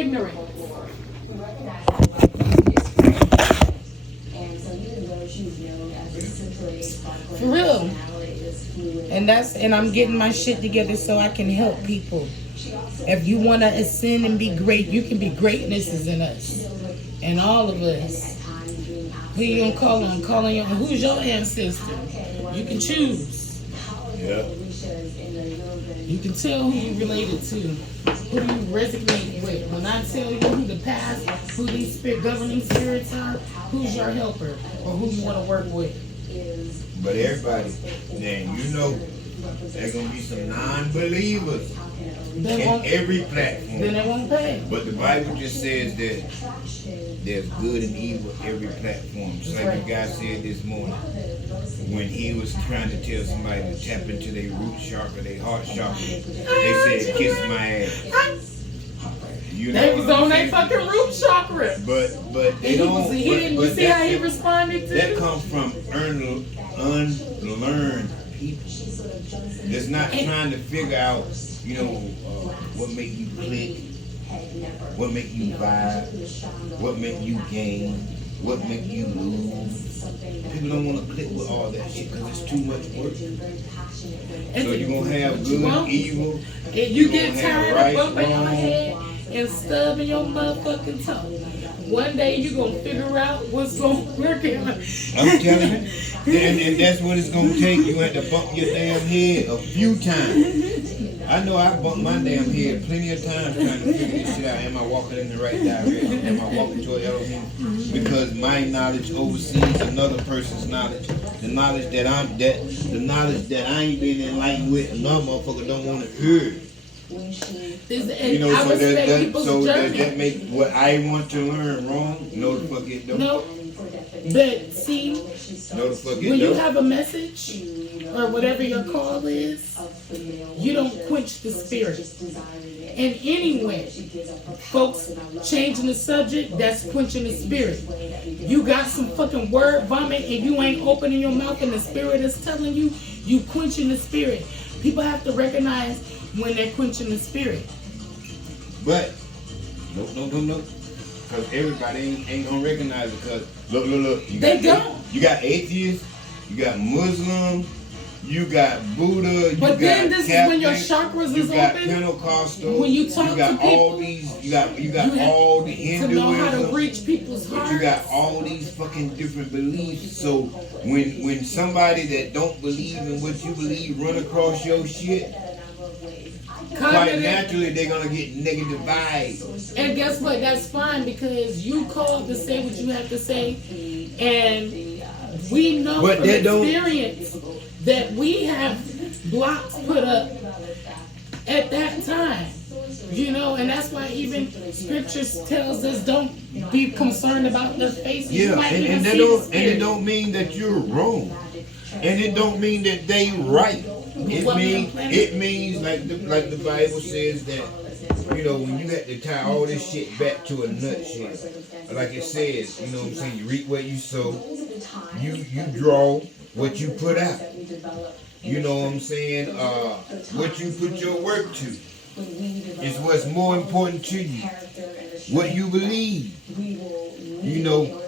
ignorant. For real. And I'm getting my shit together so I can help people. If you want to ascend and be great, you can be. Greatness is in us. And all of us. Who you gonna call on? Call on who's your ancestor? You can choose. Yeah. You can tell who you related to. Who you resonate with. When I tell you who the past, who these governing spirits are, who's your helper or who you want to work with. But everybody, then you know, there's gonna be some non-believers in every platform. Then they won't pay. But the Bible just says that there's good and evil every platform. Just like the guy said this morning when he was trying to tell somebody to tap into their root chakra, their heart chakra. They said, "Kiss my ass." You know they was on their fucking root chakra. But they don't. You see how he responded to that comes from unlearned people. That's not trying to figure out, what make you click, what make you vibe, what make you gain, what make you lose. People don't want to click with all that shit because it's too much work. So you're going to have good and evil. And you get tired of bumping your head and stubbing your motherfucking toe. One day you're going to figure out what's going to work out. I'm telling you. And that's what it's going to take. You have to bump your damn head a few times. I know I bumped my damn head plenty of times trying to figure this shit out. Am I walking in the right direction? Am I walking toward Elohim? Because my knowledge oversees another person's knowledge. The knowledge that I ain't been enlightened with, another motherfucker don't want to hear. So that make what I want to learn wrong? No, the fuck it don't. No, but see, no, the fuck it when you don't. have a message or whatever your call is, you don't quench the spirit. And anyway, folks, changing the subject, that's quenching the spirit. You got some fucking word vomit and you ain't opening your mouth and the spirit is telling you, you quenching the spirit. People have to recognize when they're quenching the spirit. But no. Because everybody ain't gonna recognize it. Because look. You got atheists, you got Muslims, you got Buddha, but then this is when your chakras is open. You got Pentecostal. When you talk to people, all these. You got all the Hinduism. To know how to reach people's hearts. But you got all these fucking different beliefs. So when somebody that don't believe in what you believe run across your shit, quite naturally they're gonna get negative vibes. And guess what? That's fine because you called to say what you have to say, and we know from experience that we have blocks put up at that time. And that's why even scriptures tells us don't be concerned about their faces. Yeah, and it don't mean that you're wrong, and it don't mean that they right. It means like the Bible says that when you have to tie all this shit back to a nutshell, like it says, what I'm saying, you reap what you sow, you draw what you put out. You know what I'm saying? What you put your work to is what's more important to you. What you believe.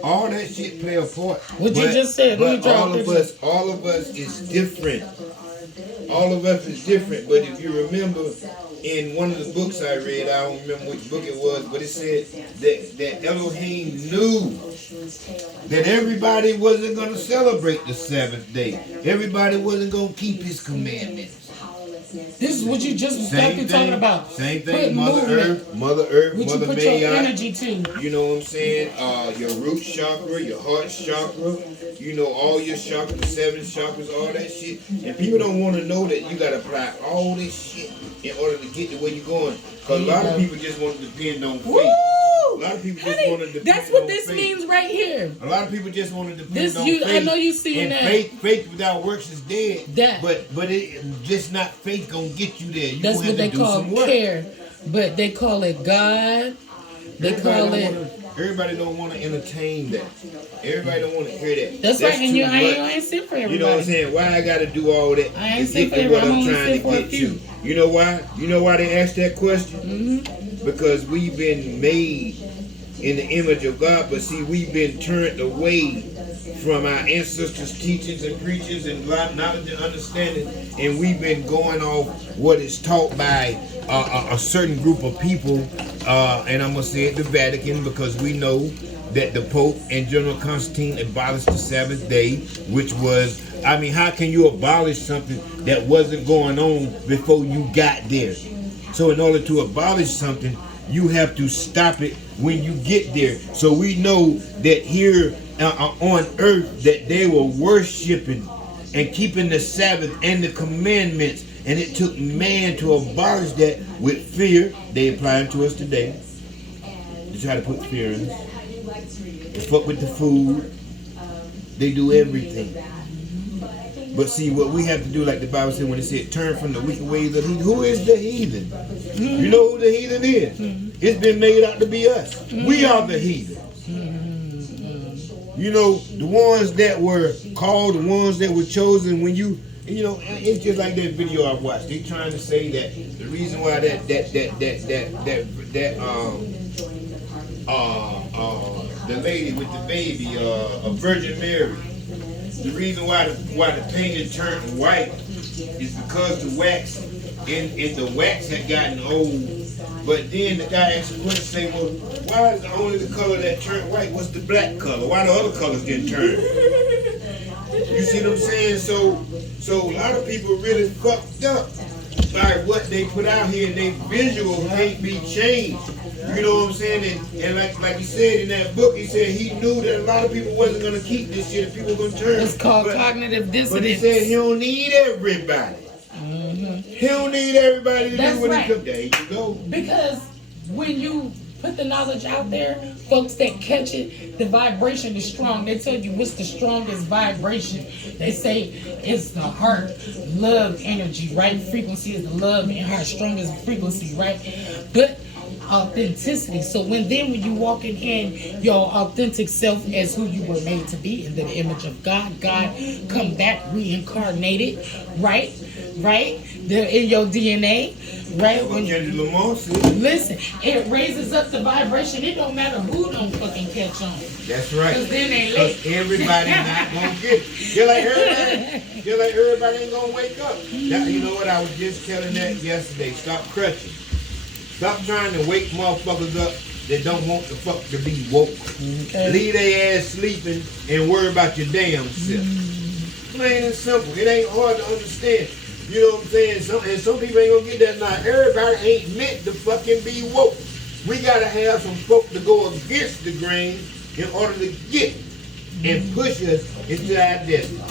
All that shit play a part. What you just said. But all of us is different. All of us is different. But if you remember, in one of the books I read, I don't remember which book it was, but it said that Elohim knew that everybody wasn't going to celebrate the seventh day. Everybody wasn't going to keep his commandments. This is what you just got to talking about. Same thing, Mother Earth, Mother May. Your energy to. You know what I'm saying? Your root chakra, your heart chakra, all your chakras, the 7 chakras, all that shit. And people don't want to know that you got to apply all this shit in order to get to where you're going. Because a lot of people just want to depend on faith. A lot of people just want to depend on faith. That's what this means right here. A lot of people just want to depend on faith. I know you seeing that. Faith without works is dead. But it just not faith gonna get you there. That's what they call care. But they call it God. Everybody don't want to entertain that. Everybody don't want to hear that. That's right, and I ain't sit for everybody. You know what I'm saying? Why I got to do all that I ain't to get to what I'm trying to get to? You know why? You know why they asked that question? Mm-hmm. because we've been made in the image of God, but see, we've been turned away from our ancestors' teachings and preachings and knowledge and understanding, and we've been going off what is taught by a certain group of people, and I'm going to say it, the Vatican, because we know that the Pope and General Constantine abolished the Sabbath day, which was, I mean, how can you abolish something that wasn't going on before you got there? So in order to abolish something, you have to stop it when you get there. So we know that here on earth that they were worshiping and keeping the Sabbath and the commandments, and it took man to abolish that with fear. They apply it to us today. They try to put fear in us. They fuck with the food. They do everything. But see, what we have to do, like the Bible said when it said, turn from the wicked ways of heathen. Who is the heathen? You know who the heathen is? It's been made out to be us. We are the heathen. You know, the ones that were called, the ones that were chosen, when you know, it's just like that video I watched. They trying to say that the reason why the lady with the baby, Virgin Mary, the reason why the painting turned white is because the wax in the wax had gotten old. But then the guy asked the question, say, well, why is only the color that turned white? What's the black color? Why the other colors didn't turn? You see what I'm saying? So a lot of people really fucked up by what they put out here, and their visual can't be changed. You know what I'm saying? And like he said in that book, he said he knew that a lot of people wasn't going to keep this shit, and people were going to turn. It's called cognitive dissonance. But he said he don't need everybody. He don't need everybody to do what he could. There you go. Because when you put the knowledge out there, folks that catch it, the vibration is strong. They tell you what's the strongest vibration. They say it's the heart, love energy, right? Frequency is the love and heart, strongest frequency, right? But authenticity. So when you walking in your authentic self as who you were made to be in the image of God, God come back reincarnated, right? They're in your DNA, right? When listen, it raises up the vibration. It don't matter who don't fucking catch on. That's right. Because then they late. Everybody not gonna get it. You're like everybody ain't gonna wake up. Now, you know what? I was just telling that yesterday. Stop crutching. Stop trying to wake motherfuckers up that don't want the fuck to be woke. Okay. Leave their ass sleeping and worry about your damn self. Plain and simple. It ain't hard to understand. You know what I'm saying? Some people ain't gonna get that now. Everybody ain't meant to fucking be woke. We gotta have some folk to go against the grain in order to get and push us into our destiny.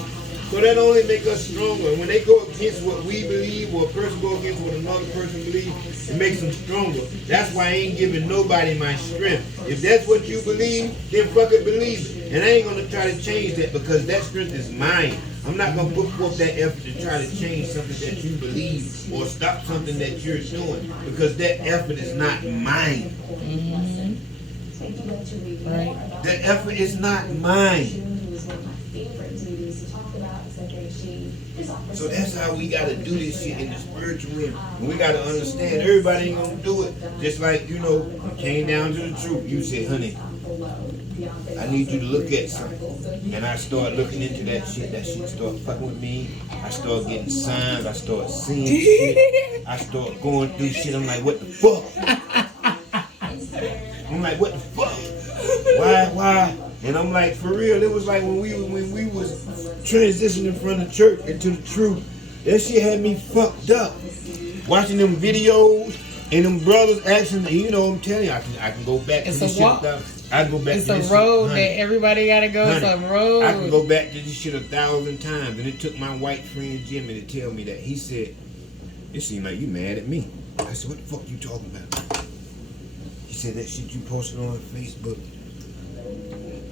So that only make us stronger. When they go against what we believe, or a person go against what another person believes, it makes them stronger. That's why I ain't giving nobody my strength. If that's what you believe, then fuck it, believe it. And I ain't gonna try to change that, because that strength is mine. I'm not gonna put forth that effort to try to change something that you believe or stop something that you're doing, because that effort is not mine. Right. That effort is not mine. So that's how we gotta do this shit in the spiritual realm. And we gotta understand everybody ain't gonna do it. Just like, you know, it came down to the truth. You said, honey, I need you to look at something. And I start looking into that shit. That shit start fucking with me. I start getting signs. I start seeing shit. I start going through shit. I'm like, what the fuck? I'm like, what the fuck? Why? And I'm like, for real, it was like when we was transitioning from the church into the truth. That shit had me fucked up. Watching them videos and them brothers asking, you know, I'm telling you, I can go back to this shit. I can go back to this shit. It's a road that everybody gotta go. It's a road. I can go back to this shit 1,000 times. And it took my white friend Jimmy to tell me that. He said, it seemed like you mad at me. I said, what the fuck you talking about? He said, that shit you posted on Facebook.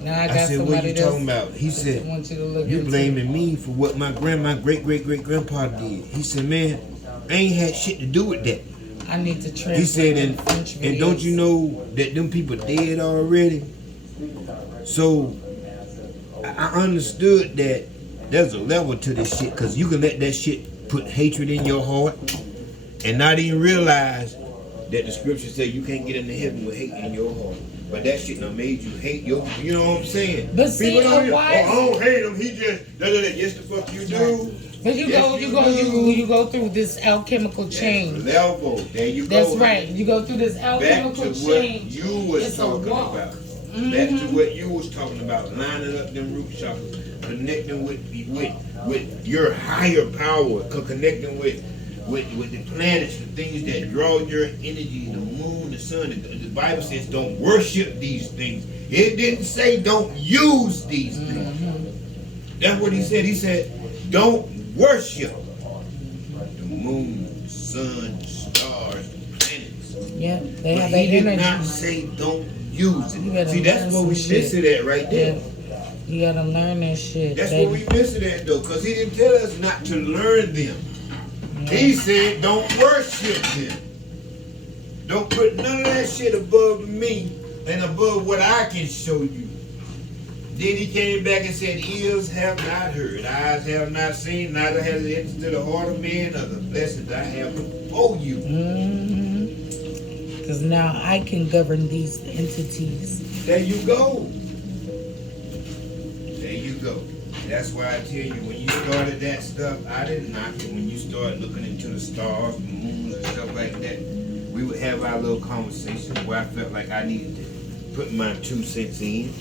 Now I said, what you talking about? He said, you blaming me for what my great-great-great-grandpa did. He said, man, I ain't had shit to do with that. I need to translate. He said, and don't you know that them people dead already? So I understood that there's a level to this shit, because you can let that shit put hatred in your heart and not even realize that the scriptures say you can't get into heaven with hate in your heart. But that shit done made you hate your, you know what I'm saying? But see, people don't, why? I don't hate him. He just, yes, the fuck you do. But you go through this alchemical change. Level. There you go. That's right. You go through this alchemical change. Back to what you was talking about. Back to what you was talking about. Lining up them root chakras, connecting with your higher power, connecting with the planets, the things that draw your energy, the moon, the sun. The Bible says don't worship these things. It didn't say don't use these things. That's what he said. He said don't worship the moon, the sun, the stars, the planets. Yeah, they but have he did energy. not say don't use it. See, that's what we miss it at right there. Yeah. You gotta learn that shit. That's what we miss it at though, because he didn't tell us not to learn them. He said don't worship them. Don't put none of that shit above me and above what I can show you. Then he came back and said, ears have not heard, eyes have not seen, neither has it entered to the heart of man of the blessings I have before you. Because now I can govern these entities. There you go. There you go. That's why I tell you, when you started that stuff, I didn't knock it. When you started looking into the stars, the moons, and stuff like that, we would have our little conversation where I felt like I needed to put my 2 cents in,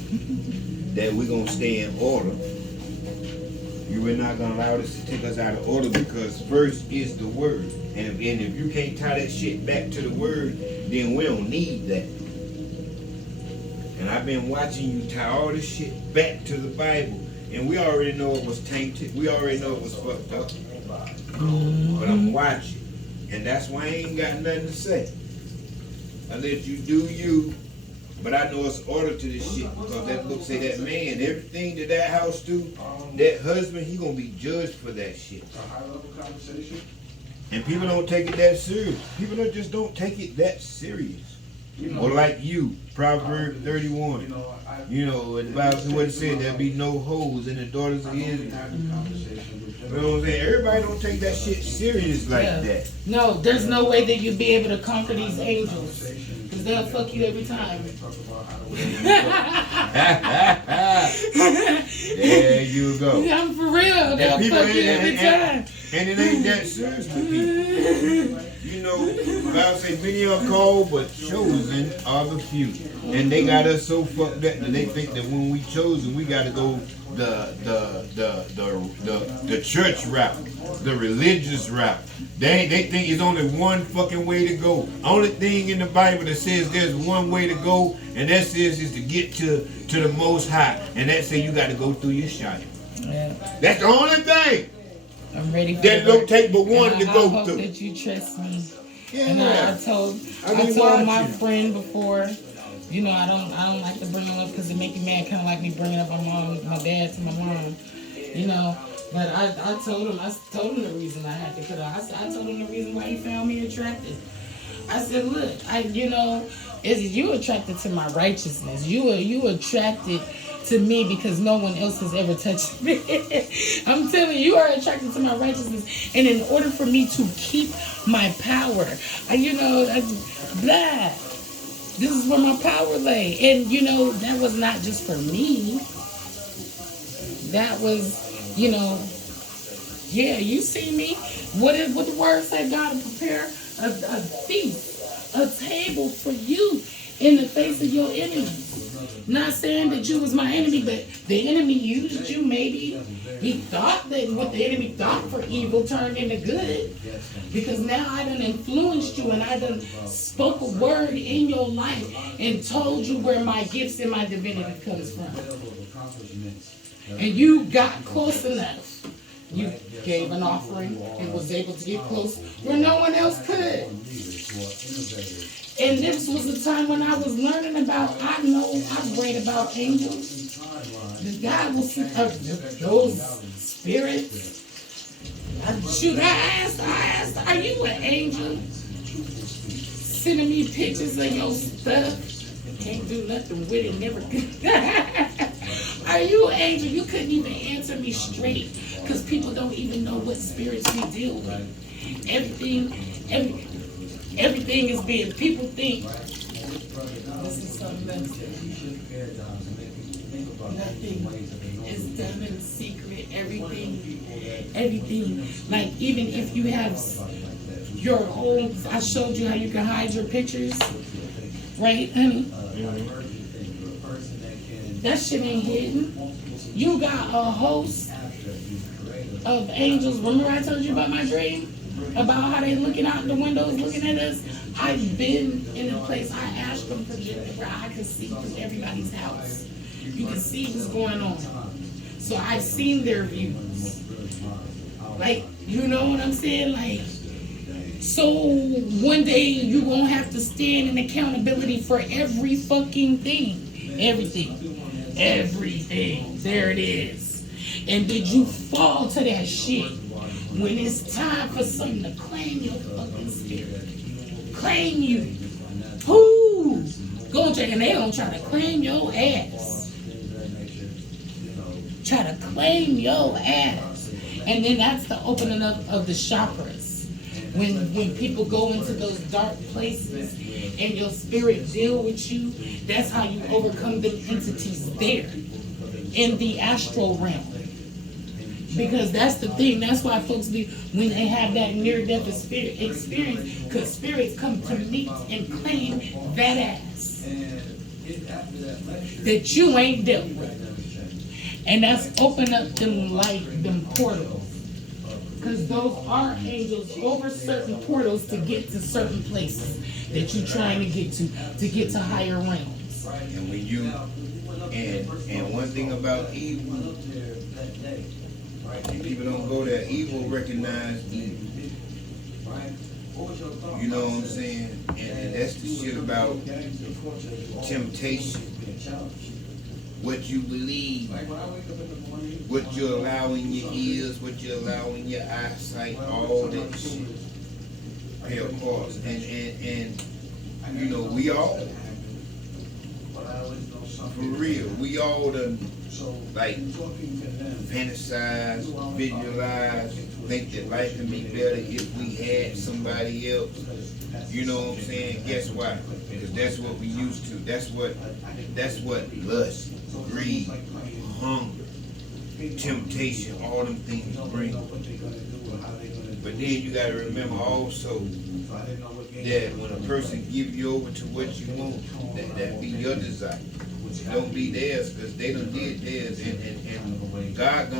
that we're going to stay in order. You were not going to allow this to take us out of order, because first is the word. And if you can't tie that shit back to the word, then we don't need that. And I've been watching you tie all this shit back to the Bible. And we already know it was tainted. We already know it was fucked up. But I'm watching. And that's why I ain't got nothing to say. I let you do you. But I know it's order to this shit. Because that book say that man, everything that house do, that husband, he gonna be judged for that shit. And people don't take it that serious. People just don't take it that serious. Or like you, Proverbs 31. You know, about what it said, there'll be no hoes in the daughters of Israel. You know what I'm saying? Everybody don't take that shit serious like that. No, there's no way that you'd be able to conquer these angels. Because they'll fuck you every time. There you go. I'm for real. They'll fuck you every time. And it ain't that serious to people. You know, the Bible says many are called, but chosen are the few. And they got us so fucked up that they think that when we chosen, we got to go the church route, the religious route. They think it's only one fucking way to go. Only thing in the Bible that says there's one way to go, and that says is to get to the Most High, and that says you got to go through your shire. Yeah. That's the only thing. I'm ready for that don't take but one to go I hope through. That you trust me. Yeah. And I told my friend before. You know, I don't like to bring them up because it make you mad, kind of like me bringing up my dad to my mom. You know, but I told him the reason I had to cut off. I told him the reason why he found me attractive. I said, look, you attracted to my righteousness. You attracted to me because no one else has ever touched me. I'm telling you, you are attracted to my righteousness. And in order for me to keep my power, this is where my power lay. And, that was not just for me. That was, you see me. What the word said, God will prepare a feast, a table for you in the face of your enemies. Not saying that you was my enemy, but the enemy used you. Maybe he thought that what the enemy thought for evil turned into good. Because now I done influenced you and I done spoke a word in your life and told you where my gifts and my divinity comes from. And you got close enough. You gave an offering and was able to get close where no one else could. And this was the time when I was learning about, I read about angels. The God will see those spirits. I asked, are you an angel? Sending me pictures of your stuff. Can't do nothing with it, never could. Are you an angel? You couldn't even answer me straight because people don't even know what spirits we deal with. Everything is being, people think, this is something else. Nothing is done in secret. Everything, like even if you have your whole, I showed you how you can hide your pictures, right, honey? That shit ain't hidden. You got a host of angels. Remember I told you about my dream? About how they looking out the windows looking at us? I've been in a place, I asked them projected where I could see through everybody's house. You can see what's going on. So I've seen their views. Like, you know what I'm saying? Like, so one day you won't have to stand in accountability for every fucking thing. Everything. There it is. And did you fall to that shit when it's time for something to claim your fucking spirit? Claim you. Who? Go check and they don't try to claim your ass. Try to claim your ass. And then that's the opening up of the chakras. When people go into those dark places and your spirit deal with you, that's how you overcome them entities there in the astral realm. Because that's the thing. That's why folks be, when they have that near-death experience, because spirits come to meet and claim that ass that you ain't dealt with. And that's open up them portals. Because those are angels over certain portals to get to certain places that you're trying to get to higher realms. And when you, and one thing about evil, people don't go there. Evil recognize evil. You know what I'm saying? And that's the shit about temptation. What you believe, what you allow in your ears, what you allow in your eyesight, all that shit play a part. And you know, we all, for real, we all done like fantasize, visualize, think that life can be better if we had somebody else. You know what I'm saying? Guess why? Because that's what we used to. That's what lust, greed, hunger, temptation, all them things bring. But then you gotta remember also that when a person give you over to what you want, that be your desire. Don't be theirs, because they done did theirs, and God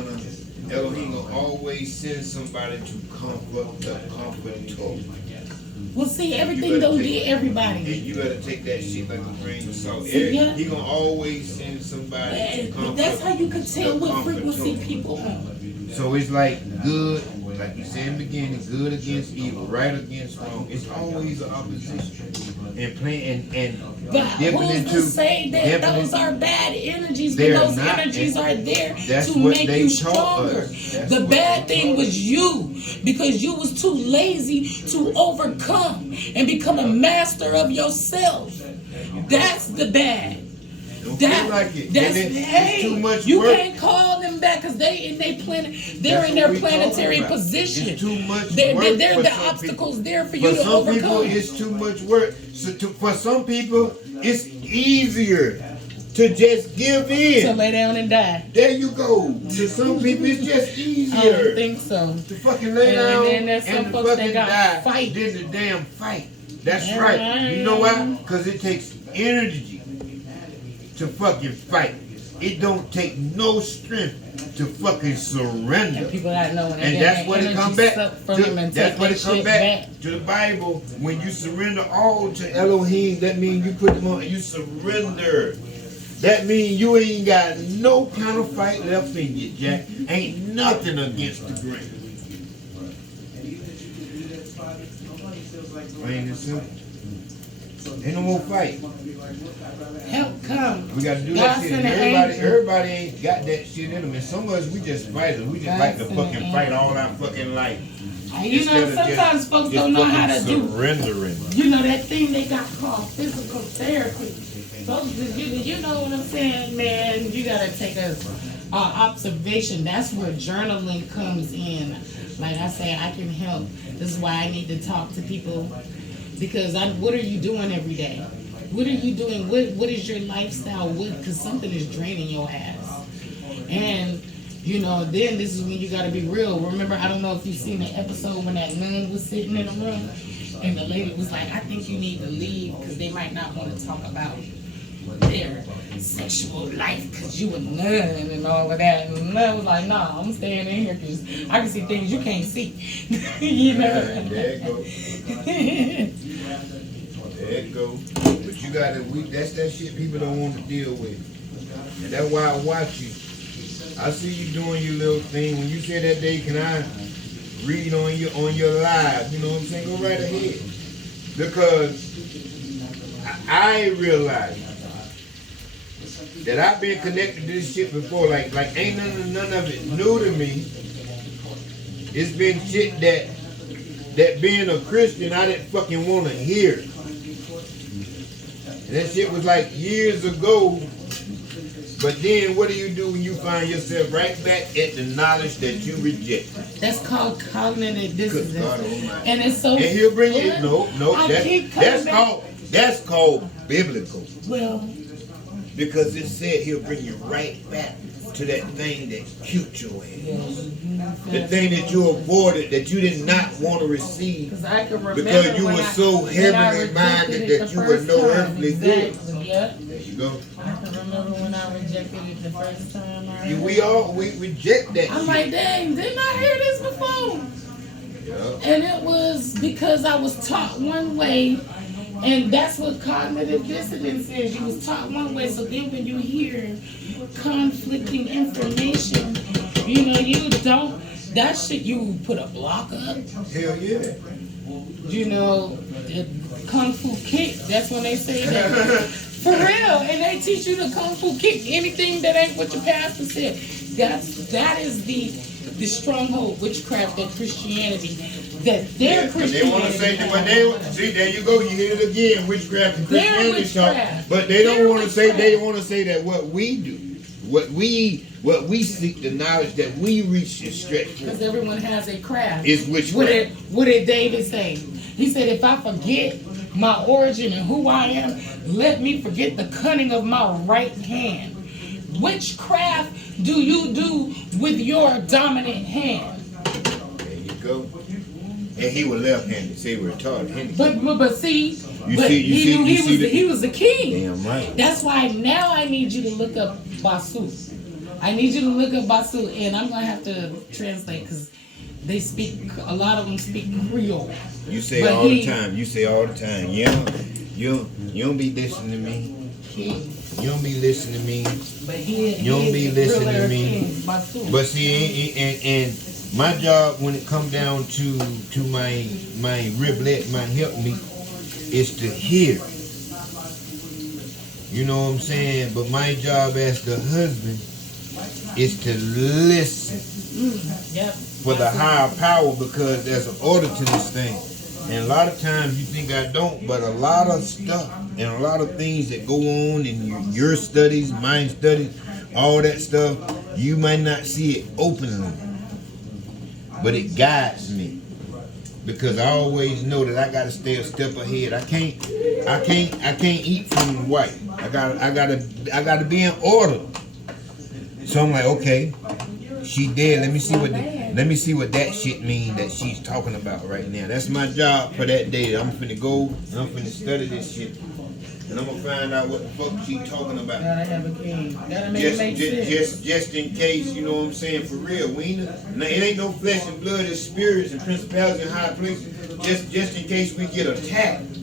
Elohim gonna always send somebody to comfort the comforter. Well, see, everything don't get everybody. And you better take that shit like a grain of salt. See, yeah. He gonna always send somebody to comfort. That's how you can tell what frequency people on. So it's like good, like you said in the beginning, good against evil, right against wrong. It's always an opposition. And playing and but who's to say that those are bad energies when those energies are there to make you stronger? The bad thing was you, because you was too lazy to overcome and become a master of yourself. That's the bad. It's too much you work. Can't call them back because they're in their planetary position. It's too much they're work. the obstacles people. There for you to overcome. For some people, it's too much work. So for some people, it's easier to just give in. To lay down and die. There you go. To some people, it's just easier. I don't think so. To fucking lay down and there's some to folks fucking that die. fight. Then the damn fight. That's right. You know why? Because it takes energy to fucking fight. It don't take no strength to fucking surrender. And people gotta know when and that's what it comes back to. That's what it comes back to the Bible. When you surrender all to Elohim, that means you put them on and you surrender. That means you ain't got no kind of fight left in you, Jack. Ain't nothing against the grain. Plain and simple. Ain't no more fight. Help come. We got to do that shit. Everybody ain't got that shit in them. And some of us, we just fighters. We just like to fucking fight all our fucking life. You know, sometimes folks don't know how to surrendering. You know, that thing they got called physical therapy. Folks, you know what I'm saying, man? You got to take a observation. That's where journaling comes in. Like I say, I can help. This is why I need to talk to people Because what are you doing every day? What are you doing? What is your lifestyle? Because something is draining your ass. And then this is when you got to be real. Remember, I don't know if you've seen the episode when that nun was sitting in the room and the lady was like, I think you need to leave because they might not want to talk about their sexual life because you a nun and all of that. And the nun was like, nah, I'm staying in here because I can see things you can't see. There it go. There it go. But you got to, that's that shit people don't want to deal with. And that's why I watch you. I see you doing your little thing. When you said that day, can I read on your live? You know what I'm saying? Go right ahead. Because I realize that I've been connected to this shit before. Like ain't none of it new to me. It's been shit that being a Christian I didn't fucking want to hear. And that shit was like years ago. But then what do you do when you find yourself right back at the knowledge that you reject? That's called cognitive dissonance. And it's so and he'll bring you that's called biblical. Well, because it said he'll bring you right back to that thing that cute your ass. The thing that you avoided, that you did not want to receive. Because you were so heavenly minded that you were no earthly good. Yep. There you go. I can remember when I rejected it the first time. We reject that. I'm like, dang, didn't I hear this before? Yeah. And it was because I was taught one way, and that's what cognitive dissonance is. You was taught one way, so then when you hear conflicting information, you don't. That shit, you put a block up. Hell yeah. The Kung Fu kick. That's when they say that. For real. And they teach you the Kung Fu kick. Anything that ain't what your pastor said. That is the stronghold witchcraft that Christianity, that their Christianity. They want to say, but see, there you go. You hear it again. Witchcraft and Christianity talk. But they don't want to say. They want to say that what we do, what we seek, the knowledge that we reach and stretch for. Because everyone has a craft. Is witchcraft. What did David say? He said, if I forget my origin and who I am, let me forget the cunning of my right hand. Which craft do you do with your dominant hand? There you go. And he was left-handed. See, we're retarded. But see, he was the king. Damn right. That's why now I need you to look up Basu. I need you to look up Basu, and I'm gonna have to translate because they speak. A lot of them speak Creole. You say all the time. You say all the time. You don't be listening to me. You don't be listening to me. You don't be listening to me. But see, and my job when it comes down to my riblet, my help me, is to hear. You know what I'm saying? But my job as the husband is to listen for the higher power, because there's an order to this thing. And a lot of times you think I don't, but a lot of stuff and a lot of things that go on in your studies, my studies, all that stuff, you might not see it openly, but it guides me, because I always know that I got to stay a step ahead. I can't eat from white. I gotta be in order. So I'm like, okay, she dead. Let me see what that shit mean that she's talking about right now. That's my job for that day. I'm finna go and I'm finna study this shit, and I'm gonna find out what the fuck she talking about. Gotta have a king. Gotta make it make sense. Just in case, you know what I'm saying, for real. It ain't no flesh and blood, it's spirits and principalities in high places. Just in case we get attacked,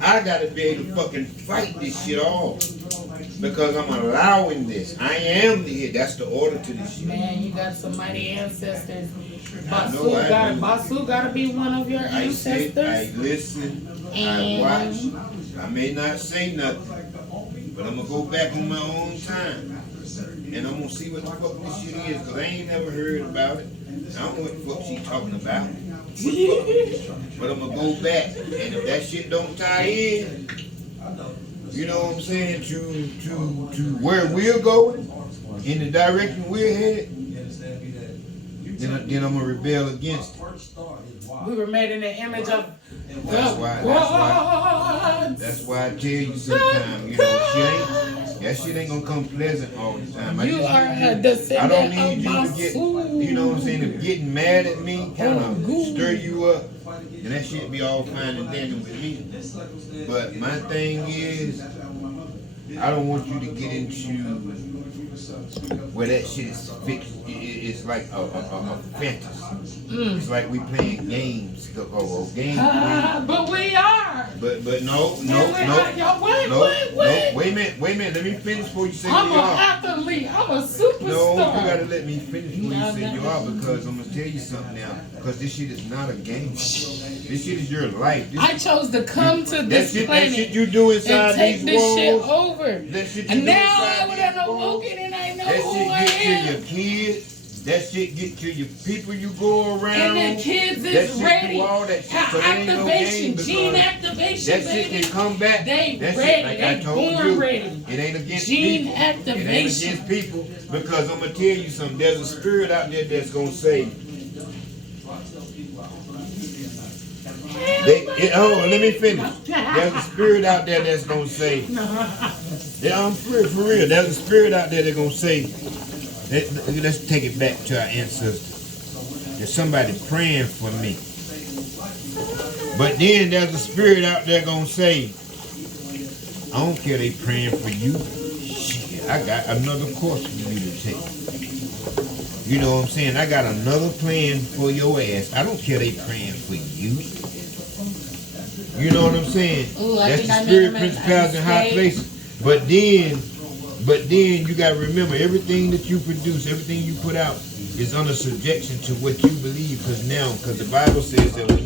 I gotta be able to fucking fight this shit off. Because I'm allowing this. I am the head. That's the order to this shit. Man, you got some mighty ancestors. Basu gotta be one of your ancestors. I listen. I watch. I may not say nothing, but I'm gonna go back on my own time, and I'm gonna see what the fuck this shit is. Cause I ain't never heard about it. I don't know what the fuck she talking about. But I'm gonna go back, and if that shit don't tie in, you know what I'm saying, to where we're going, in the direction we're headed, then I'm gonna rebel against it. We were made in the image of That's why I tell you sometimes, you know, that shit ain't gonna come pleasant all the time. You are a I don't descendant need of you my to get, soul. you know what I'm saying, if getting mad at me kind of stir you up, and that shit be all fine and dandy with me. But my thing is, I don't want you to get into where that shit is fixed. It's like a fantasy. It's like we playing games or games. But we are. But no. Wait a minute. Let me finish before you say I'm you an are. athlete. I'm a superstar. No, you gotta let me finish before you say you are, because I'm gonna tell you something now. Because this shit is not a game. This shit is your life. I chose to come to this planet that shit you do inside and take these this walls, shit over. That shit you And do now inside I would these have walls, awoken and I know that who shit I get to am. your kids. That shit get to your people you go around. And the kids is ready. All that shit. So Activation, gene activation, that shit baby. can come back. They that ready. Shit, like They I told born you, ready. It ain't against Gene people. activation. It ain't against people, because I'm gonna tell you something. There's a spirit out there that's gonna say. Let me finish. There's a spirit out there that's gonna say. Yeah, I'm for real. There's a spirit out there that's gonna say. Let's take it back to our ancestors. There's somebody praying for me. But then there's a spirit out there gonna say, I don't care they praying for you. Shit, I got another course for you to take. You know what I'm saying? I got another plan for your ass. I don't care they praying for you. You know what I'm saying? Ooh, that's the spirit, principalities, and high places. But then you gotta remember, everything that you produce, everything you put out is under subjection to what you believe. Because the Bible says that when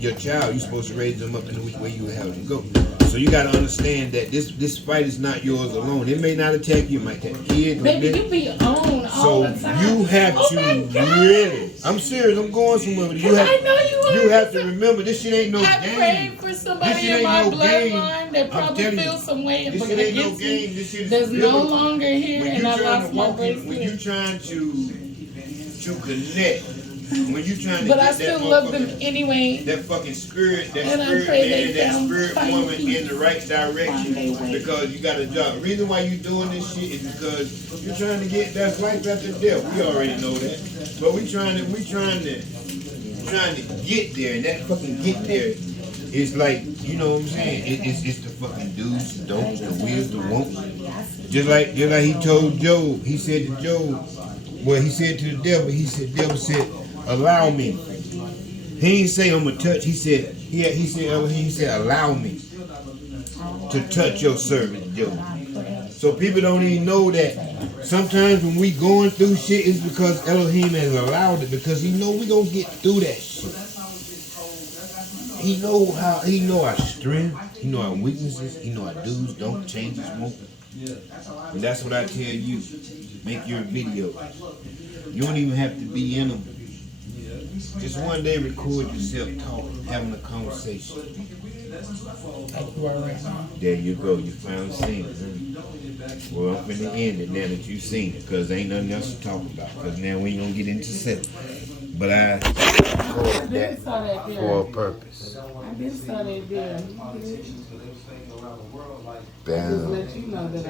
your child, you're supposed to raise them up in the way you have them go. So you gotta understand that this fight is not yours alone. It may not attack you, it might attack kids. Baby, you be on all so the time. you have to really. I'm serious. I'm going somewhere. You have. I know you are. You have to remember, this shit ain't no I game. prayed for somebody in my bloodline that probably feels some way this shit ain't no game. This shit is that's no biblical. longer here, and I lost my bracelet. When you trying to connect, when you trying to but get I still love them anyway. That fucking spirit, that and spirit man, that spirit woman in the right direction, because you got a job. The reason why you doing this shit is because you're trying to get that life after death. We already know that, but we trying to get there, and that fucking get there is like, you know what I'm saying? It's the fucking do's, the don'ts, the wills, the won'ts. Just like he told Job. He said to Job, well, he said to the devil. Devil said, allow me. He didn't say I'm gonna touch. He said allow me to touch your servant, Job. So people don't even know that sometimes when we going through shit, it's because Elohim has allowed it, because he know we gonna get through that shit. He know our strength, he know our weaknesses, he know our do's, don't, changes, won't. And that's what I tell you. Make your video. You don't even have to be in them. Just one day record yourself talking, having a conversation. There you go. You finally seen it. Well, I'm finna end it now that you've seen it, because ain't nothing else to talk about. Because now we ain't gonna get into sex. But I recorded that for a purpose. I did saw that video. Damn. Just let you know that I